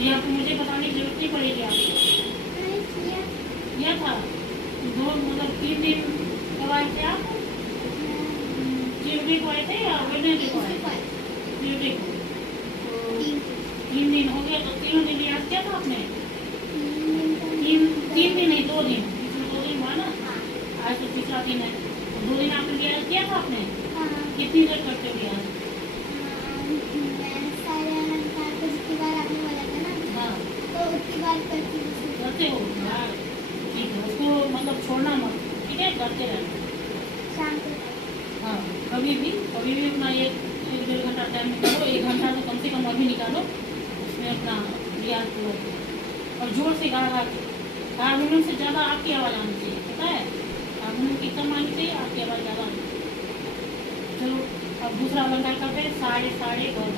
ये आपको मुझे बताने की जरूरत नहीं पड़ेगी आपको। किया था दो मतलब 3 दिन कब आए थे आप? ट्यूसडे को आए थे या वेडनेसडे को आए थे? ट्यूसडे को। तो 3 दिन हो गया, तो तीनों दिन याद किया था आपने? तीन दिन नहीं, 2 दिन, इसमें 2 दिन हुआ ना। आज तो तीसरा दिन है, तो 2 दिन आपने याद किया था आपने? कितनी देर करते हो याद? करते हो यार, ठीक है, उसको मतलब छोड़ना मत, ठीक है, करते रहना। हाँ, कभी भी अपना 1-1.5 घंटा टाइम निकालो, 1 घंटा तो कम से कम अभी निकालो, उसमें अपना रियाज पूरा करो और जोर से गा के। हारमोनियम से ज़्यादा आपकी आवाज़ आनी चाहिए, पता है? हारमोनियम की कम आनी चाहिए, आपकी आवाज़ ज़्यादा आनी चाहिए। चलो अब दूसरा अलंकार करते हैं, साढ़े साढ़े गौर।